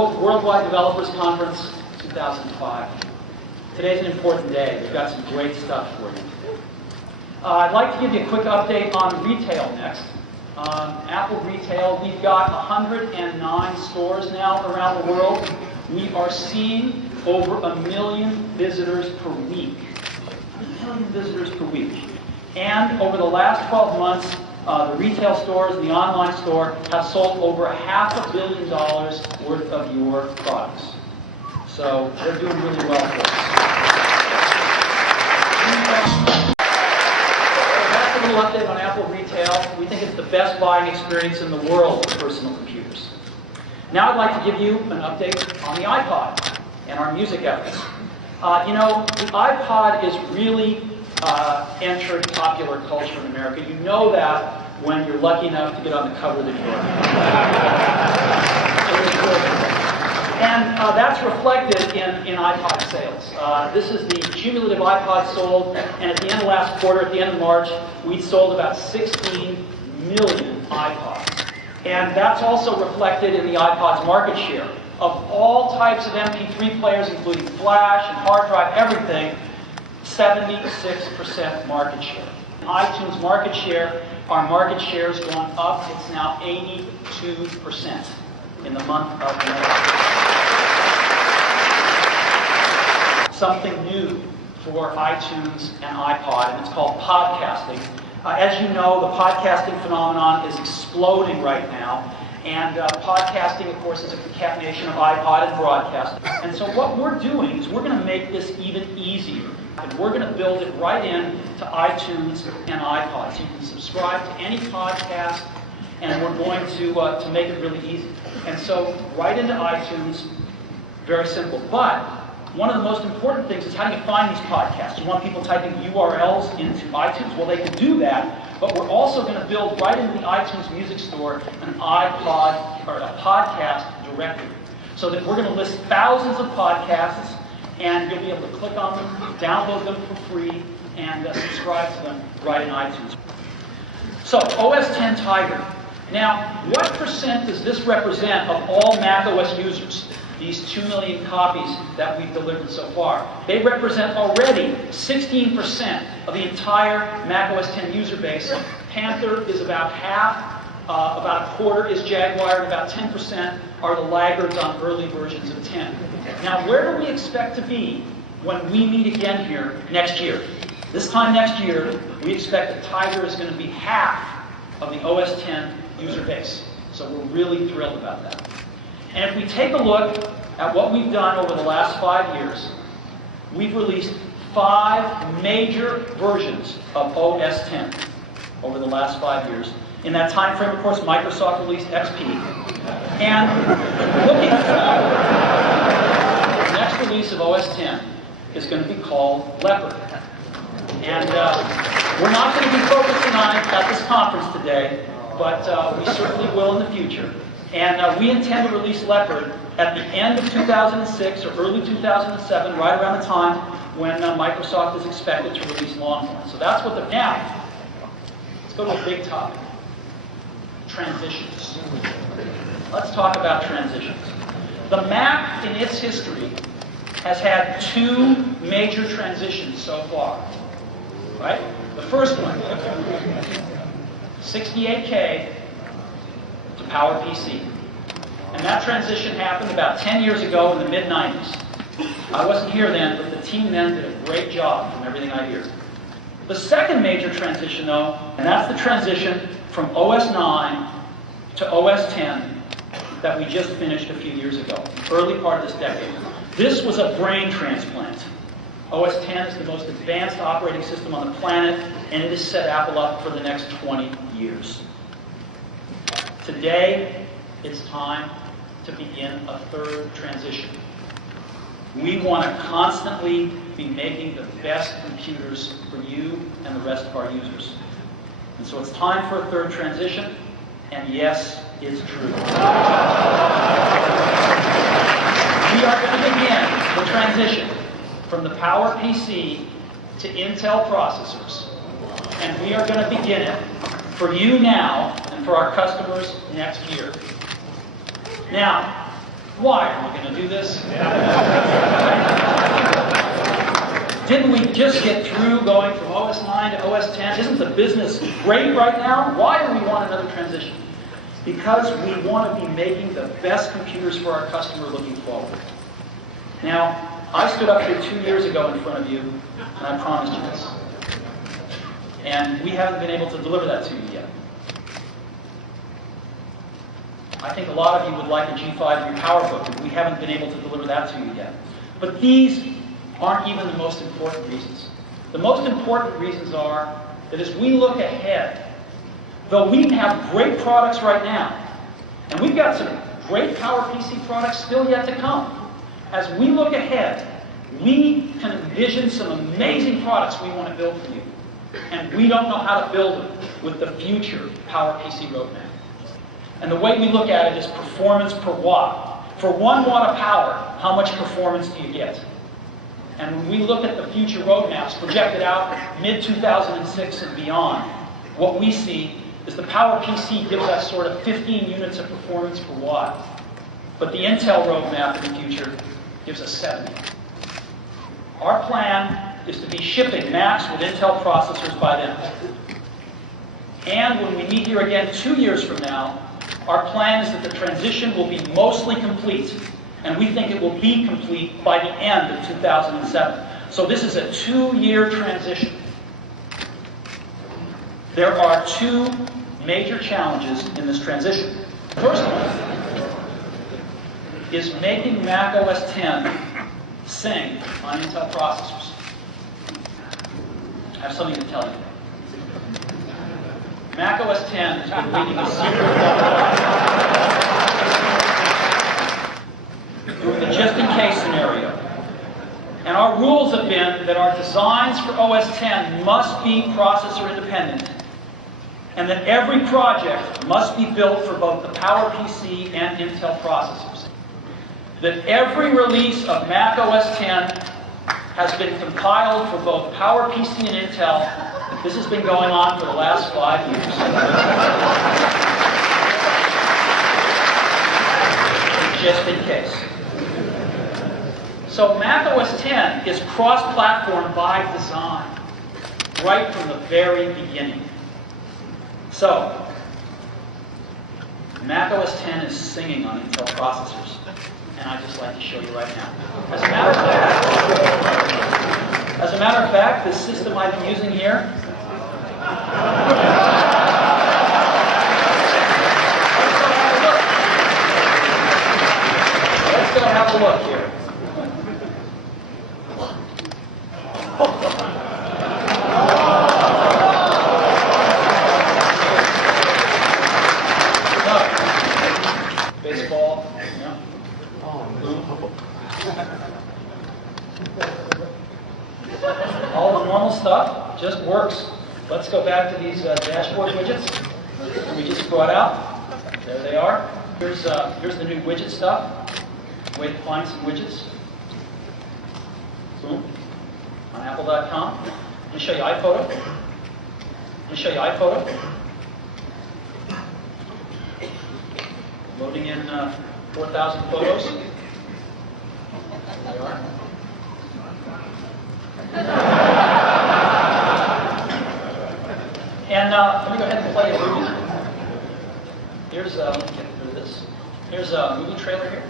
Worldwide Developers Conference 2005. Today's an important day. We've got some great stuff for you. I'd like to give you a quick update on retail next. Apple Retail, we've got 109 stores now around the world. We are seeing over 1 million visitors per week. 1 million visitors per week. And over the last 12 months, the retail stores and the online store have sold over $500 million worth of your products. So they're doing really well for us. That's a little update on Apple Retail. We think it's the best buying experience in the world for personal computers. Now I'd like to give you an update on the iPod and our music efforts. The iPod is really entered popular culture in America. You know that when you're lucky enough to get on the cover of the New Yorker. And that's reflected in iPod sales. This is the cumulative iPod sold, and at the end of last quarter, at the end of March, we sold about 16 million iPods. And that's also reflected in the iPod's market share. Of all types of MP3 players, including flash and hard drive, everything, 76% market share. iTunes market share, our market share has gone up. It's now 82% in the month of May. Something new for iTunes and iPod, and it's called podcasting. As you know, the podcasting phenomenon is exploding right now. And podcasting, of course, is a concatenation of iPod and broadcast. And so what we're doing is we're going to make this even easier. And we're going to build it right in to iTunes and iPod. So you can subscribe to any podcast, and we're going to make it really easy. And so right into iTunes, very simple. But one of the most important things is how do you find these podcasts? You want people typing URLs into iTunes? Well, they can do that. But we're also going to build right into the iTunes Music Store an iPod or a podcast directory, so that we're going to list thousands of podcasts, and you'll be able to click on them, download them for free, and subscribe to them right in iTunes. So OS X Tiger. Now, what percent does this represent of all Mac OS users? These 2 million copies that we've delivered so far. They represent already 16% of the entire Mac OS X user base. Panther is about half, about a quarter is Jaguar, and about 10% are the laggards on early versions of 10. Now, where do we expect to be when we meet again here next year? This time next year, we expect that Tiger is going to be half of the OS X user base. So we're really thrilled about that. And if we take a look at what we've done over the last 5 years, we've released 5 major versions of OS X over the last 5 years. In that time frame, of course, Microsoft released XP. And looking forward, the next release of OS X is going to be called Leopard. And we're not going to be focusing on it at this conference today, but we certainly will in the future. And we intend to release Leopard at the end of 2006 or early 2007, right around the time when Microsoft is expected to release Longhorn. So that's what they're now. Let's go to a big topic. Transitions. Let's talk about transitions. The Mac, in its history, has had 2 major transitions so far. Right? The first one, 68K to PowerPC. And that transition happened about 10 years ago in the mid-90s. I wasn't here then, but the team then did a great job from everything I hear. The second major transition, though, and that's the transition from OS 9 to OS X that we just finished a few years ago, early part of this decade. This was a brain transplant. OS X is the most advanced operating system on the planet, and it has set Apple up for the next 20 years. Today, it's time to begin a third transition. We want to constantly be making the best computers for you and the rest of our users. And so it's time for a third transition, and yes, it's true. We are going to begin the transition from the PowerPC to Intel processors. And we are going to begin it for you now and for our customers next year. Now, Why am I going to do this? Didn't we just get through going from OS 9 to OS 10? Isn't the business great right now? Why do we want another transition? Because we want to be making the best computers for our customer looking forward. Now, I stood up here 2 years ago in front of you, and I promised you this. And we haven't been able to deliver that to you yet. I think a lot of you would like a G5 in your PowerBook, but we haven't been able to deliver that to you yet. But these aren't even the most important reasons. The most important reasons are that as we look ahead, though we have great products right now, and we've got some great PowerPC products still yet to come, as we look ahead, we can envision some amazing products we want to build for you. And we don't know how to build them with the future PowerPC roadmap. And the way we look at it is performance per watt. For 1 watt of power, how much performance do you get? And when we look at the future roadmaps projected out mid-2006 and beyond, what we see is the PowerPC gives us sort of 15 units of performance per watt. But the Intel roadmap in the future gives us 70. Our plan is to be shipping Macs with Intel processors by then. And when we meet here again 2 years from now, our plan is that the transition will be mostly complete. And we think it will be complete by the end of 2007. So this is a 2-year transition. There are 2 major challenges in this transition. The first one is making Mac OS X sing on Intel processors. I have something to tell you. Mac OS X has been leading a secret through the just-in-case scenario. And our rules have been that our designs for OS X must be processor independent, and that every project must be built for both the PowerPC and Intel processors. That every release of Mac OS X has been compiled for both PowerPC and Intel. This has been going on for the last 5 years. Just in case. So Mac OS X is cross-platform by design, right from the very beginning. So, Mac OS X is singing on Intel processors, and I'd just like to show you right now. As a matter of fact, this system I've been using here, let's go have a look here. Baseball, yeah. All the normal stuff just works. Let's go back to these dashboard widgets that we just brought out. There they are. Here's the new widget stuff. Way to find some widgets. Boom. On Apple.com. Let me show you iPhoto. Loading in 4,000 photos. There they are. And let me go ahead and play a movie. Here's, let me get rid of this. Here's a movie trailer here.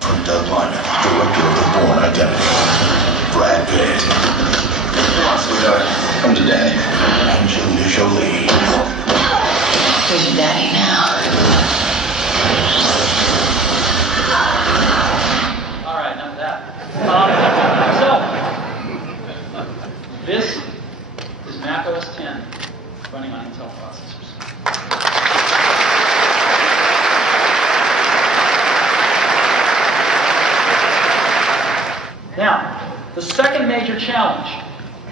From Doug London, director of The Bourne Identity, Brad Pitt. Come on, sweetheart. Come to Daddy. Angelina Jolie. Who's your daddy now? All right, enough of that. So, this is Mac OS X running on Intel processors. Now, the second major challenge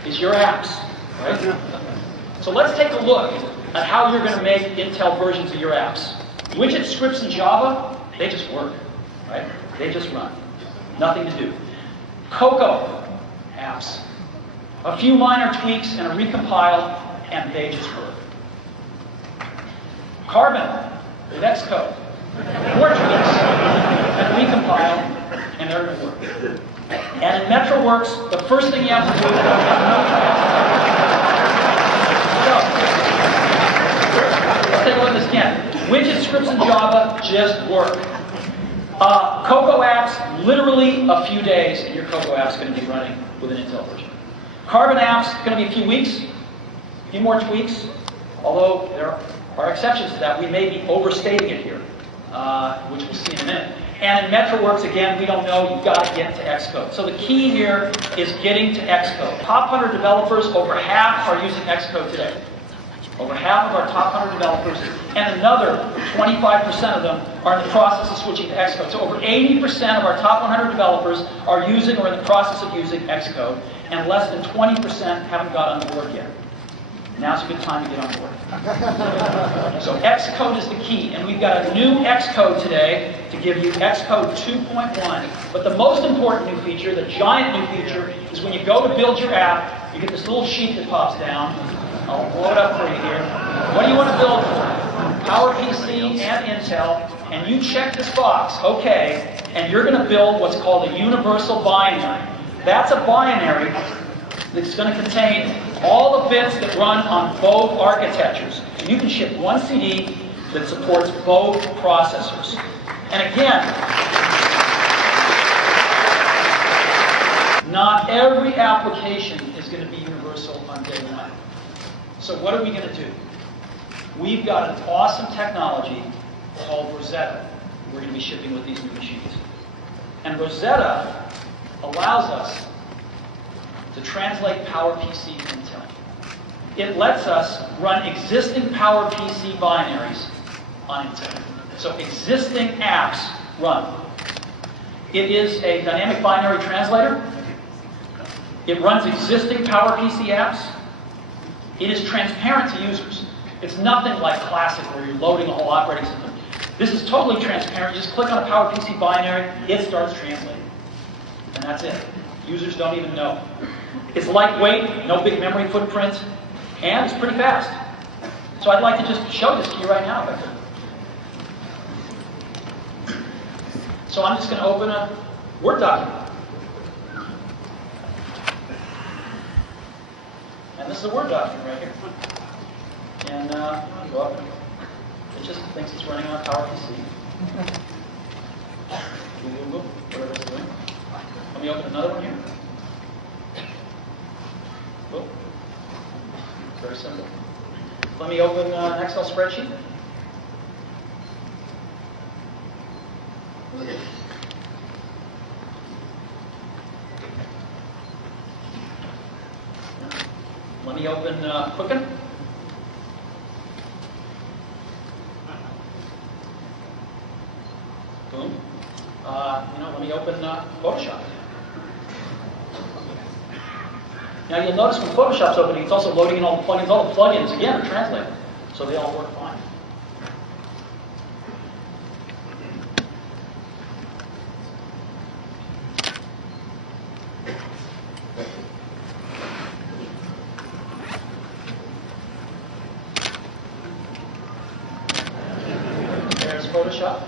is your apps, right? So let's take a look at how you're going to make Intel versions of your apps. Widget scripts in Java, they just work, right? They just run. Nothing to do. Cocoa apps. A few minor tweaks and a recompile, and they just work. Carbon with Xcode. More tweaks. And in MetroWorks, the first thing you have to do is let's take a look at this again. Widget scripts in Java just work. Cocoa apps, literally a few days, and your Cocoa app's going to be running with an Intel version. Carbon apps, going to be a few weeks, a few more tweaks, although there are exceptions to that. We may be overstating it here, which we'll see in a minute. And in MetroWorks, again, we don't know. You've got to get to Xcode. So the key here is getting to Xcode. Top 100 developers, over half are using Xcode today. Over half of our top 100 developers, and another 25% of them are in the process of switching to Xcode. So over 80% of our top 100 developers are using or in the process of using Xcode, and less than 20% haven't got on board yet. Now's a good time to get on board. So Xcode is the key, and we've got a new Xcode today to give you Xcode 2.1. But the most important new feature, the giant new feature, is when you go to build your app, you get this little sheet that pops down. I'll blow it up for you here. What do you want to build for? PowerPC and Intel, and you check this box, okay, and you're going to build what's called a universal binary. That's a binary that's going to contain all the bits that run on both architectures. And you can ship one CD that supports both processors. And again, not every application is going to be universal on day one. So what are we going to do? We've got an awesome technology called Rosetta. We're going to be shipping with these new machines. And Rosetta allows us to translate PowerPC to Intel. It lets us run existing PowerPC binaries on Intel. So existing apps run. It is a dynamic binary translator. It runs existing PowerPC apps. It is transparent to users. It's nothing like classic where you're loading a whole operating system. This is totally transparent. You just click on a PowerPC binary, it starts translating. And that's it. Users don't even know. It's lightweight, no big memory footprint, and it's pretty fast. So I'd like to just show this to you right now if I could. So I'm just going to open a Word document. And this is a Word document right here. And I'll go up. It just thinks it's running on PowerPC. Google, whatever it's doing. Let me open another one here. Whoop. Very simple. Let me open an Excel spreadsheet. Let me open Quicken. Boom. Let me open Photoshop. Now you'll notice when Photoshop's opening, it's also loading in all the plugins. All the plugins, again, are translated. So they all work fine. There's Photoshop.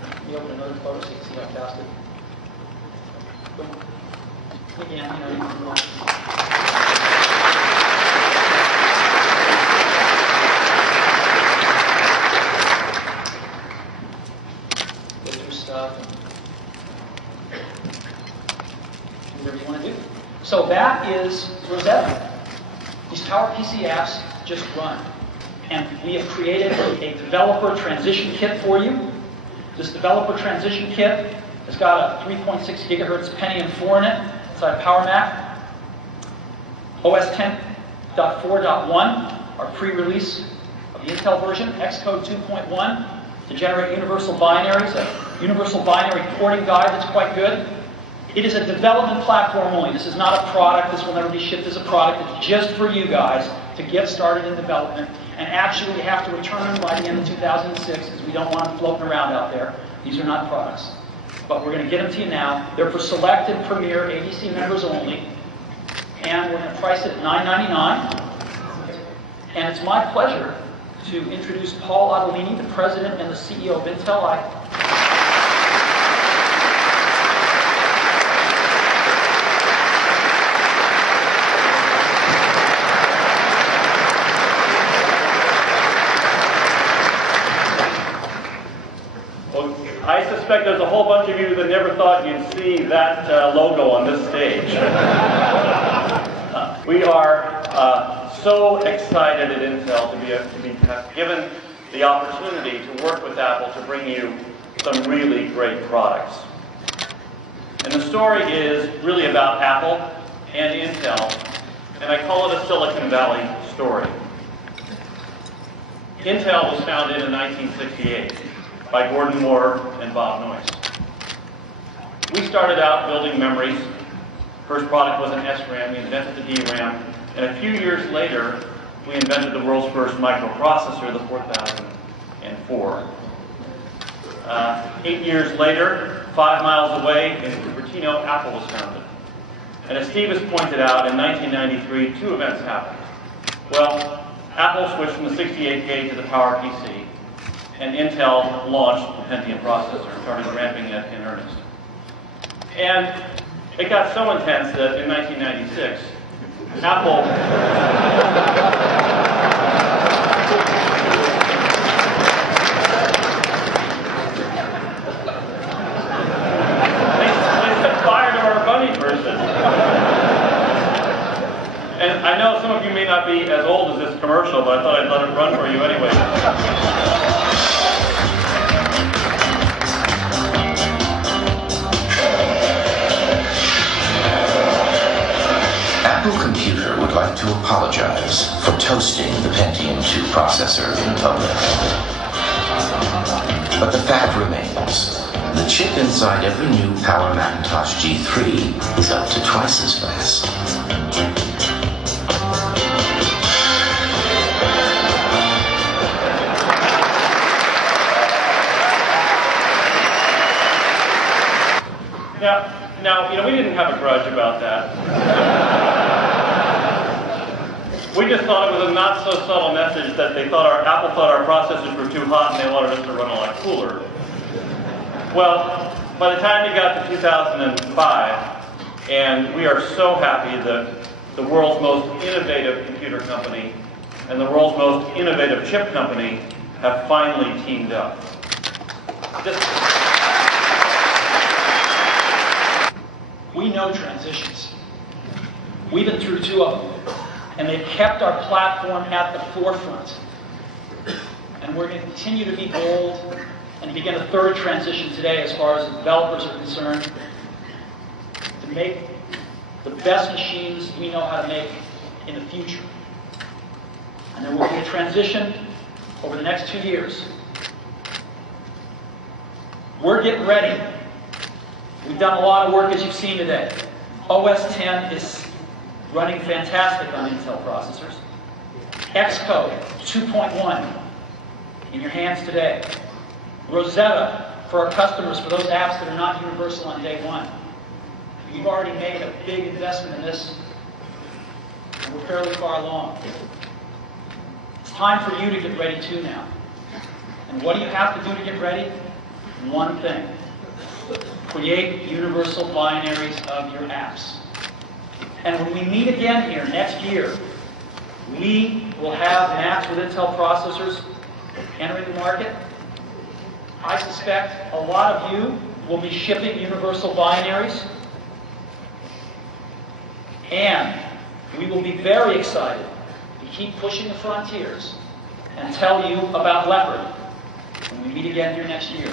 Let me open another photo so you can see how fast it. Boom. Again, you can go through stuff and do whatever you want to do. So that is Rosetta. These PowerPC apps just run. And we have created a developer transition kit for you. This developer transition kit has got a 3.6 gigahertz Pentium 4 in it. It's on a Power Mac. OS 10.4.1, our pre-release of the Intel version. Xcode 2.1 to generate universal binaries. A universal binary porting guide that's quite good. It is a development platform only. This is not a product. This will never be shipped as a product. It's just for you guys to get started in development. And actually, we have to return them by the end of 2006 because we don't want them floating around out there. These are not products. But we're going to get them to you now. They're for select and premier ADC members only. And we're going to price it at $9.99. And it's my pleasure to introduce Paul Ottolini, the president and the CEO of Intel. whole bunch of you that never thought you'd see that logo on this stage. We are so excited at Intel to be given the opportunity to work with Apple to bring you some really great products. And the story is really about Apple and Intel, and I call it a Silicon Valley story. Intel was founded in 1968 by Gordon Moore and Bob Noyce. We started out building memories. First product was an SRAM. We invented the DRAM, and a few years later, we invented the world's first microprocessor, the 4004. 8 years later, 5 miles away in Cupertino, Apple was founded. And as Steve has pointed out, in 1993, two events happened. Well, Apple switched from the 68K to the PowerPC, and Intel launched the Pentium processor and started ramping it in earnest. And it got so intense that in 1996, Apple And I know some of you may not be as old as this commercial, but I thought I'd let it run for you anyway. Apple Computer would like to apologize for toasting the Pentium 2 processor in public. But the fact remains, the chip inside every new Power Macintosh G3 is up to twice as fast. Now, we didn't have a grudge about that. We just thought it was a not so subtle message that Apple thought our processors were too hot and they wanted us to run a lot cooler. Well, by the time we got to 2005, and we are so happy that the world's most innovative computer company and the world's most innovative chip company have finally teamed up. We know transitions. We've been through two of them, and they've kept our platform at the forefront. And we're going to continue to be bold and begin a third transition today as far as developers are concerned, to make the best machines we know how to make in the future. And there will be a transition over the next 2 years. We're getting ready. We've done a lot of work, as you've seen today. OS X is running fantastic on Intel processors. Xcode 2.1 in your hands today. Rosetta for our customers, for those apps that are not universal on day one. We've already made a big investment in this, and we're fairly far along. It's time for you to get ready too now. And what do you have to do to get ready? One thing. Create universal binaries of your apps. And when we meet again here next year, we will have Macs with Intel processors entering the market. I suspect a lot of you will be shipping universal binaries. And we will be very excited to keep pushing the frontiers and tell you about Leopard when we meet again here next year.